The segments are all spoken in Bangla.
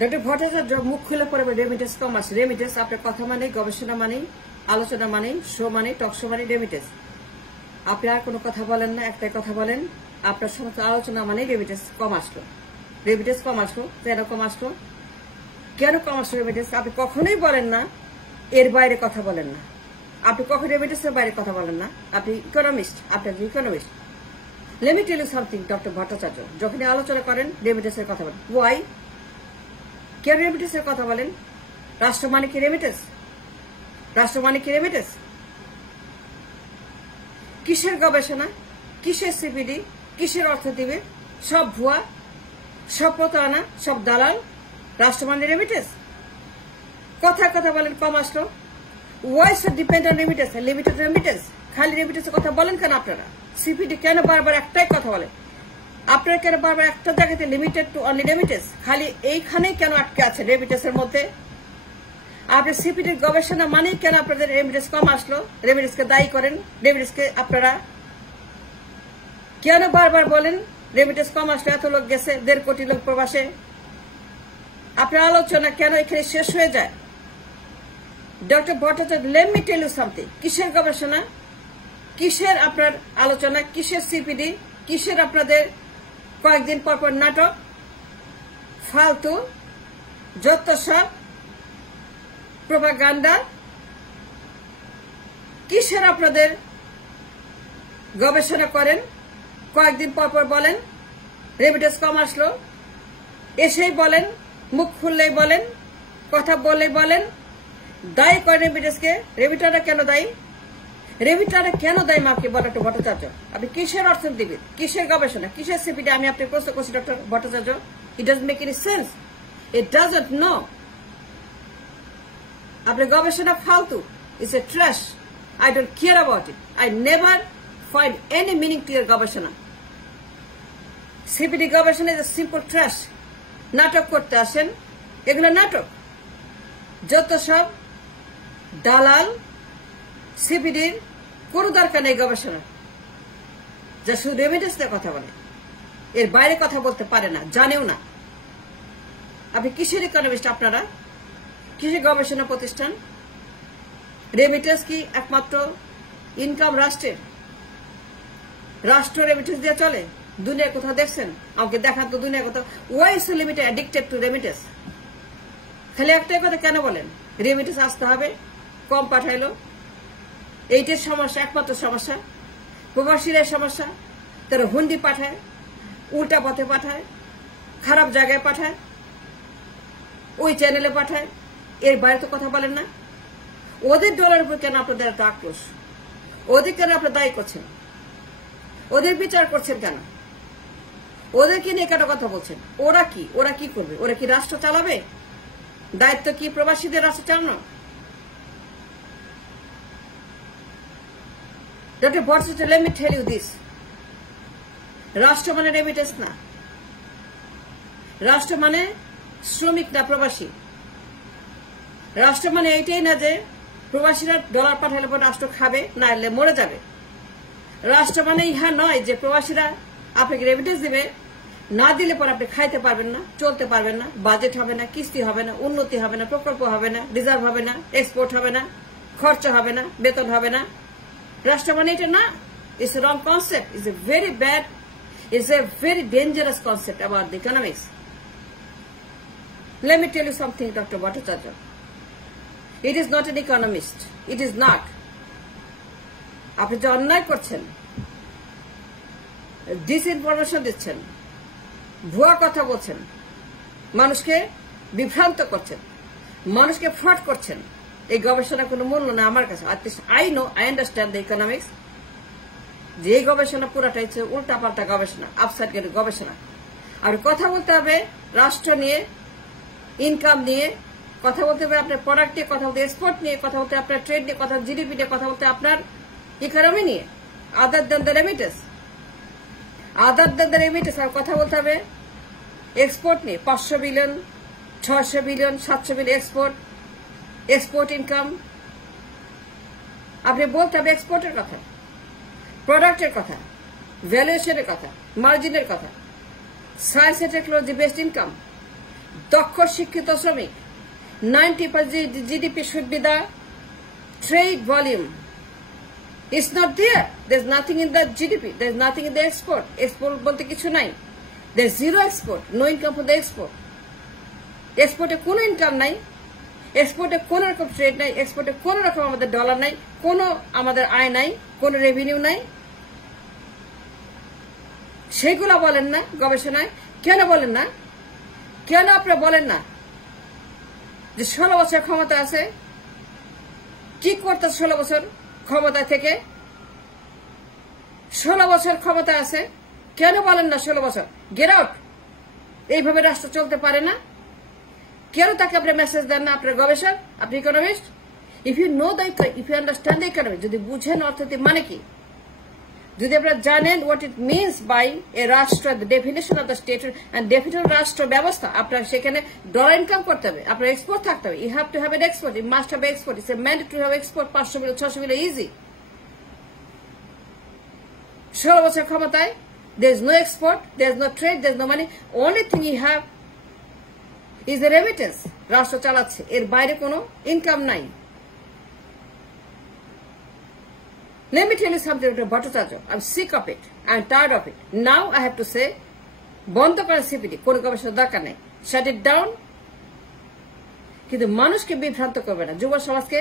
ডক্টর ভট্টাচার্য মুখ খুলে পড়ে রেমিটেন্স কম আসে। রেমিটেন্স আপনার কথা মানে, গবেষণা মানে, আলোচনা মানে, শো মানে, টক শো মানে রেমিটেন্স। আপনি আর কোনো কথা বলেন না, একটাই কথা বলেন, আপনার সমস্ত আলোচনা মানে রেমিটেন্স কম আসলো। রেমিটেন্স কম আসলো, কেন কম আসলো, কেন কম আসলো রেমিটেন্স? আপনি কখনোই বলেন না এর বাইরে কথা বলেন না, আপনি কখন রেমিটেন্সের বাইরে কথা বলেন না। আপনি ইকোনমিস্ট, আপনি একজন economist. Let me tell you something, doctor Bhattacharya যখনই আলোচনা করেন রেমিটেন্সের কথা বলেন। ওয়াই? কেন রেমিটেন্সের কথা বলেন? রাষ্ট্র মানে কি রেমিটেন্স? রাষ্ট্র মানে কি রেমিটেন্স? কিসের গবেষণা, কিসের সিপিডি, কিসের অর্থনীতি? সব ভুয়া, সব প্রতারণা, সব দালাল। রাষ্ট্র মানে রেমিটেন্স? কথা বলেন কম আসলো। Why so depend on remittance, limited remittance. খালি রেমিটেন্সের কথা বলেন কেন আপনারা? সিপিডি কেন বারবার একটাই কথা বলেন? আপনারা কেন বারবার একটা জায়গাতে লিমিটেড টু অনলি রেমিটেন্স? খালি এইখানেই কেন আটকে আছে রেমিটেন্সের মধ্যে? আপনি সিপিডির গবেষণা মানেই কেন আপনাদের রেমিটেন্স কম আসলো? রেমিটেন্সকে দায়ী করেন। রেমিটেন্সকে আপনারা কেন বারবার বলেন রেমিটেন্স কম আসলো, এত লোক গেছে, 1.5 কোটি লোক প্রবাসে? আপনার আলোচনা কেন এখানে শেষ হয়ে যায়? Doctor Bhattacharya, let me tell you something. কিসের গবেষণা, কিসের আপনার আলোচনা, কিসের সিপিডি, কিসের আপনাদের কয়েকদিন পরপর নাটক, ফালতু যত সব প্রোপাগান্ডা? কিসের আপনাদের গবেষণা করেন? কয়েকদিন পরপর বলেন রেমিটেন্স কম আসলো, এসেই বলেন, মুখ খুললেই বলেন, কথা বললেই বলেন, দায়ী করেন রেমিটেন্সকে। রেমিটাররা কেন দায়ী? রেমিটাররা কেন দায়ী মাকে বলে ডক্টর ভট্টাচার্য? আপনি কিসের অর্থনীতিবিদ, কিসের গবেষণা, কিসের সিপিডি? আমি আপনাকে প্রশ্ন করছি doctor Bhattacharya. It doesn't make any sense, it doesn't know. আপনার গবেষণা ফালতু, it's a trash. I don't care about it. I never find any meaning to your গবেষণা। সিপিডি গবেষণা ইজ এ সিম্পল ট্র্যাশ। নাটক করতে আসেন, এগুলো নাটক। যত সব দালাল, সিপিডির কোনো দরকার নেই গবেষণা, যা শুধু রেমিটেন্স নিয়ে কথা বলে, এর বাইরে কথা বলতে পারে না, জানেও না। আপনি কিসের ইকোনমিস্ট? আপনারা কিসের গবেষণা প্রতিষ্ঠান? রেমিটেন্স কি একমাত্র ইনকাম রাষ্ট্রের? রাষ্ট্র রেমিটেন্স দিয়ে চলে? দুনিয়ার কোথাও দেখছেন? আমাকে দেখান তো দুনিয়ার কোথাও। Why is limited addicted to remittance? খালি একটাই কথা কেন বলেন রেমিটেন্স আসতে হবে, কম পাঠাইলো? এইটার সমস্যা, একমাত্র সমস্যা। প্রবাসীরা সমস্যা, তারা হুন্ডি পাঠায়, উল্টা পথে পাঠায়, খারাপ জায়গায় পাঠায়, ওই চ্যানেলে পাঠায়, এর বাইরে তো কথা বলেন না। ওদের ডলার উপর কেন আপনাদের এত আক্রোশ? ওদের কেন আপনার দায়ী করছেন? ওদের বিচার করছেন কেন? ওদেরকে নিয়ে কেন কথা বলছেন? ওরা কি করবে? ওরা কি রাষ্ট্র চালাবে? দায়িত্ব কি প্রবাসীদের রাষ্ট্র চালানো? Doctor Bhattacharya, let me tell you this. রাষ্ট্র মানে রেমিটেন্স না, রাষ্ট্র মানে শ্রমিক না প্রবাসী। রাষ্ট্র মানে এইটাই না যে প্রবাসীরা ডলার পাঠালে পর রাষ্ট্র খাবে, না এলে মরে যাবে। রাষ্ট্র মানে ইহা নয় যে প্রবাসীরা আপনাকে রেমিটেন্স দিবে, না দিলে পর আপনি খাইতে পারবেন না, চলতে পারবেন না, বাজেট হবে না, কিস্তি হবে না, উন্নতি হবে না, প্রকল্প হবে না, রিজার্ভ হবে না, এক্সপোর্ট হবে না, খরচা হবে না, বেতন হবে না। রাষ্ট্র মানে এটা না। It's a wrong concept, it's a very bad, it's a very dangerous concept about the economics. Let me tell you something, doctor Bhattacharya. It is not an economist, it is not. আপনি যে অন্যায় করছেন, ডিসইনফরমেশন দিচ্ছেন, ভুয়া কথা বলছেন, মানুষকে বিভ্রান্ত করছেন, মানুষকে ফ্রড করছেন, এই গবেষণা কোনো মূল্য না আমার কাছে। I understand the economics. যে গবেষণা পুরাটা হচ্ছে উল্টাপাল্টা গবেষণা, আপসাইড গবেষণা। আর কথা বলতে হবে রাষ্ট্র নিয়ে, ইনকাম নিয়ে কথা বলতে হবে, আপনার প্রোডাক্ট নিয়ে কথা বলতে, এক্সপোর্ট নিয়ে কথা বলতে, আপনার ট্রেড নিয়ে কথা, জিডিপি নিয়ে কথা বলতে, আপনার ইকোনমি নিয়ে, other than the remittance. Other than the remittance আর কথা বলতে হবে এক্সপোর্ট নিয়ে। 500 billion, 600 billion, 700 billion export income. আপনি বলতে হবে এক্সপোর্টের কথা, প্রোডাক্টের কথা, ভ্যালুয়েশনের কথা, মার্জিনের কথা, science and technology based income, দক্ষ শিক্ষিত শ্রমিক 90% GDP should be the trade volume. It's not there. There's nothing in the GDP. There's nothing in the export. Export bolte kichu nai. There's zero export. No income for the export. Export e kono income nai. Export e kono rokom trade nai. Export e kono rokom amader dollar nai. Kono amader aay nai. Kono revenue nai. সেগুলো বলেন না গবেষণায় কেন বলেন না কেন আপনারা বলেন না যে 16 বছর ক্ষমতা আছে কি করতে 16 বছর ক্ষমতা থেকে 16 বছর ক্ষমতা আছে কেন বলেন না 16 বছর গেট আউট এইভাবে রাষ্ট্র চলতে পারে না কেন তাকে আপনি মেসেজ দেন না আপনার গবেষক আপনি economist if you know the if you understand the economy যদি বুঝেন অর্থনীতি মানে কি যদি আপনারা জানেন what it means by a রাষ্ট্র the definition of the state and definition of রাষ্ট্র ব্যবস্থা আপনারা সেখানে ডলার ইনকাম করতে হবে আপনার এক্সপোর্ট থাকতে হবে you have to have an export you must have export it's a mandatory to have export 500 million 600 million easy 16 বছর ক্ষমতায় there is no export there is no trade there is no money only thing you have is a remittance রাষ্ট্র চালাচ্ছে এর বাইরে কোনো ইনকাম নাই Let me tell you something about Bhattacharya. I'm sick of it. I'm tired of it. Now I have to say, বন্ধ করেন সিপিডি কোনো গবেষণার দরকার নেই শাট ইট ডাউন কিন্তু মানুষকে বিভ্রান্ত করবেন না যুব সমাজকে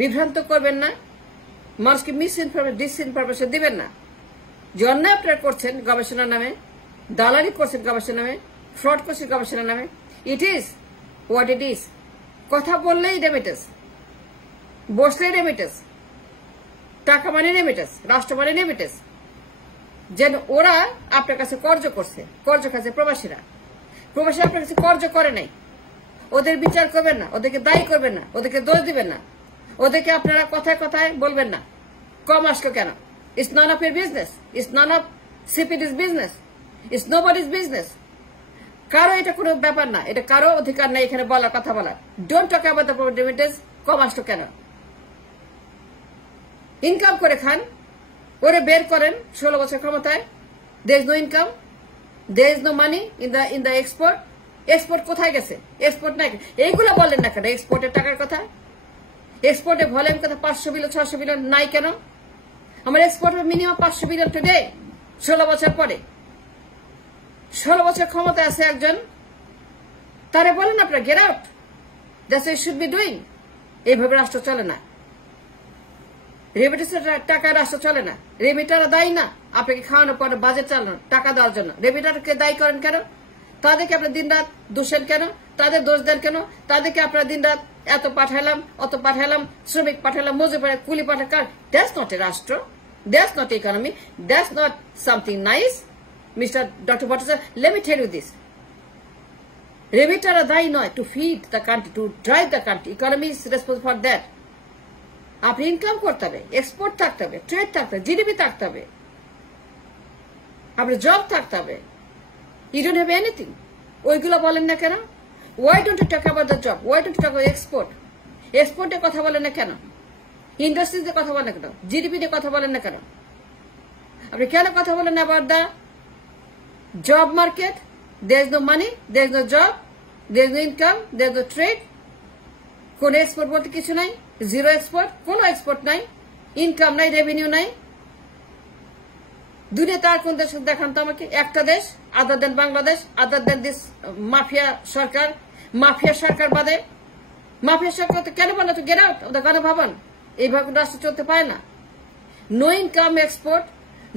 বিভ্রান্ত করবেন না মানুষকে ডিসইনফরমেশন দিবেন না যে অন্যায় আপনারা করছেন গবেষণার নামে দালালি করছেন গবেষণার নামে ফ্রড করছেন গবেষণার নামে it is what it is কথা বললেই রেমিটেন্স বসলেই রেমিটেন্স টাকা মানে রেমিটেন্স রাষ্ট্র মানে রেমিটেন্স যেন ওরা আপনার কাছে কর্জ করছে কর্জ খাচ্ছে প্রবাসীরা আপনার কাছে কর্জ করে নাই ওদের বিচার করবেন না ওদেরকে দায়ী করবেন না ওদেরকে দোষ দিবেন না ওদেরকে আপনারা কথায় কথায় বলবেন না কম আসলো কেন it's none of your business it's none of CPD's business it's nobody's business কারো এটা কোনো ব্যাপার না এটা কারো অধিকার নাই এখানে বলার কথা বলার don't talk about the remittance কম আসলো কেন ইনকাম করে খান ওরে বের করেন 16 বছর ক্ষমতায় there is no income there is no money in the export কোথায় গেছে এক্সপোর্ট নাই এইগুলো বলেন না কেন এক্সপোর্টের টাকার কথা এক্সপোর্টের ভলিউম কথা 500 বিলিয়ন 600 বিলিয়ন নাই কেন আমার এক্সপোর্ট মিনিমাম 500 বিলিয়ন টুডে 16 বছর পরে 16 বছর ক্ষমতা আছে একজন তারে বলেন আপনারা get out that's it should be doing এইভাবে রাষ্ট্র চলে না রেমিটেন্সের টাকা রাষ্ট্র চলে না রেমিটাররা দায়ী না আপনাকে খাওয়ানোর পরে বাজেট চালানো টাকা দেওয়ার জন্য রেমিটারকে দায়ী করেন কেন তাদেরকে আপনার দিন রাত দোষ দেন কেন তাদের দোষ দেন কেন তাদেরকে আপনার দিন রাত এত পাঠালাম অত পাঠালাম শ্রমিক পাঠালাম মজুর কুলি পাঠালাম দ্যাটস নট এ রাষ্ট্র that's not economy that's not something nice mister doctor Bhattacharya let me tell you this রেমিটাররা দায়ী নয় to feed the country to drive the country economy is responsible for that আপনি ইনকাম করতে হবে এক্সপোর্ট থাকতে হবে ট্রেড থাকতে হবে জিডিপি থাকতে হবে আপনার জব থাকতে হবে ইউ ডোন্ট হ্যাভ এনিথিং ওইগুলো বলেন না কেন why don't you talk about the job why don't you talk about এক্সপোর্টের কথা বলেন না কেন ইন্ডাস্ট্রিজের কথা বলেন না কেন জিডিপি নিয়ে কথা বলেন না কেন আপনি কেন কথা বলেন না about the job market there is no money there is no job there is no income there is no trade কোন এক্সপোর্ট বলতে কিছু নাই জিরো এক্সপোর্ট কোনো এক্সপোর্ট নাই ইনকাম নাই রেভিনিউ নাই দুনিয়াতে আর কোন দেশ দেখান তো আমাকে একটা দেশ আদার দেন বাংলাদেশ আদার দেন দিস মাফিয়া সরকার বাদে মাফিয়া সরকার তো কেন বলে তো গেট আউট ওদের কেন ভাবন এইভাবে রাষ্ট্র চলতে পারে না no income export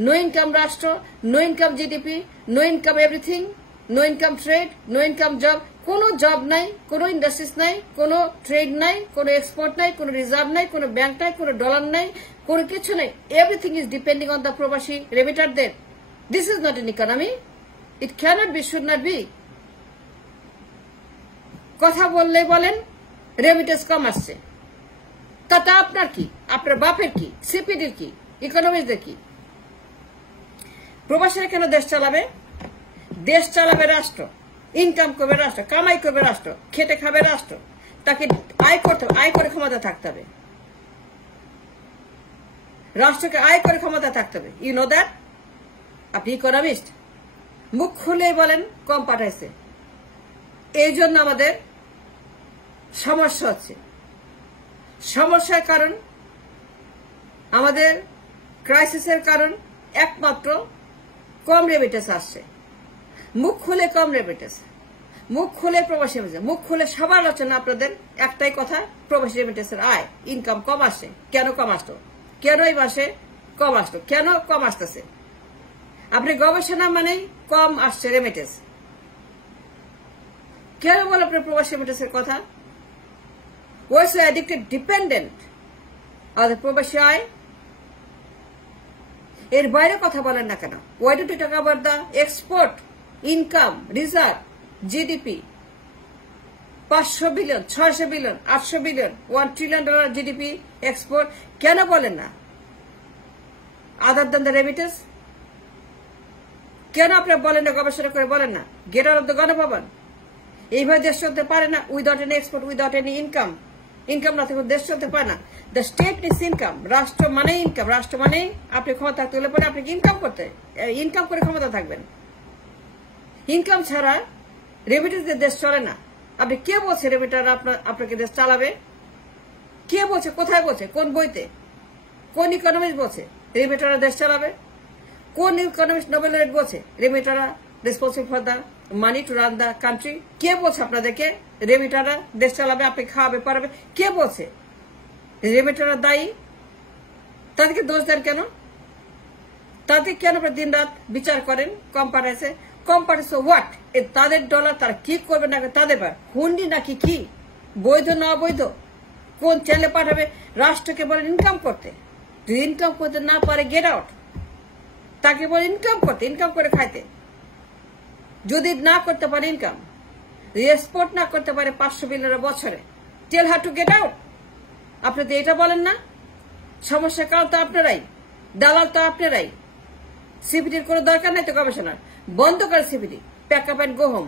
no income রাষ্ট্র no income GDP no income everything no income trade no income job কোনো জব নাই কোনো ইন্ডাস্ট্রিজ নাই কোনো ট্রেড নাই কোনো এক্সপোর্ট নাই কোনো রিজার্ভ নাই কোনো ব্যাংক নাই কোনো ডলার নাই কোনো কিছু নাই everything is depending on the প্রবাসী রেমিটারদের this is not an economy it cannot be should not be কথা বললে বলেন রেমিটেন্স কম আসছে তাতে আপনার কি আপনার বাপের কি সিপিডির কি ইকোনমিস্টদের কি প্রবাসীরা কেন দেশ চালাবে রাষ্ট্র ইনকাম করবে রাষ্ট্র কামাই করবে রাষ্ট্র খেটে খাবে রাষ্ট্র তাকে আয় করে ক্ষমতা থাকতে হবে রাষ্ট্রকে আয় করে ক্ষমতা থাকতে হবে ইউ নো দ্যাট আপনি ইকোনমিস্ট মুখ খুলে বলেন কম পাঠাইছে এই জন্য আমাদের সমস্যা হচ্ছে। সমস্যার কারণ, আমাদের ক্রাইসিসের কারণ একমাত্র কম রেমিটেন্স আসছে। মুখ খুলে কম রেমিটেন্স, মুখ খুলে প্রবাসী রেমিটেন্স, মুখ খুলে সবার আলোচনা আপনাদের একটাই কথা, প্রবাসী রেমিটেন্সের আয় ইনকাম কম আসছে। কেন কম আসতো? কেন এই মাসে কম আসতো? কেন কম আসতেছে? আপনি গবেষণা মানেই কম আসছে রেমিটেন্স। কেন বল আপনার প্রবাসী রেমিটেন্সের কথা? ওই সো অ্যাডিক্টেড ডিপেন্ডেন্ট আর প্রবাসী আয়। এর বাইরে কথা বলেন না কেন? Why do talk about the export, income, reserve, GDP 500 billion, 600 billion, 800 billion, $1 trillion GDP export? কেন বলেন না আদার দ্যান দ্য রেমিটেন্স? কেন আপনারা বলেন না, গবেষণা করে বলেন না? Get out of the Ganabhaban. এইভাবে দেশ চলতে পারে না without any export, without any income. Income না থাকলে দেশ চলতে পারে না। The state needs income. রাষ্ট্র মানেই ইনকাম। রাষ্ট্র মানেই আপনি ক্ষমতা থাকতে হলে পরে আপনাকে ইনকাম করতে, ইনকাম করে ক্ষমতা থাকবেন। ইনকাম ছাড়া রেমিটেন্স দিয়ে দেশ চলে না। আপনি কে বলছে রেমিটার আপনাকে দেশ চালাবে? কে বলছে? কোথায় বলছে? কোন বইতে? কোন ইকোনমিস্ট বলছে রেমিটাররা দেশ চালাবে? কোন ইকোনমিস্ট নোবেল laureate বলছে রেমিটাররা responsible for the money to run the country? কে বলছে আপনাদেরকে রেমিটাররা দেশ চালাবে, আপনি খাওয়াবে, পারাবে? কে বলছে রেমিটাররা দায়ী? তাদেরকে দোষ দেন কেন? তাদের কেন আপনারা দিন রাত বিচার করেন? কোম্পানিসে হোয়াট? তাদের ডলার তারা কি করবে না তাদের ব্যাপার। হুন্ডি নাকি কি? বৈধ না অবৈধ? কোন চ্যানেলে পাঠাবে? রাষ্ট্রকে বলেন ইনকাম করতে। যদি ইনকাম করতে না পারে গেট আউট। তাকে বলে ইনকাম করতে, ইনকাম করে খাইতে। যদি না করতে পারে ইনকাম, এক্সপোর্ট না করতে পারে 500 বিলিয়ন বছরে, টেল হার টু গেট আউট। আপনি তো এটা বলেন না? সমস্যার কারণ তো আপনারাই, দালাল তো আপনারাই। সিপিডির কোনো দরকার নাই তো গবেষণার। বন্ধ করে CPD, pack up and go home.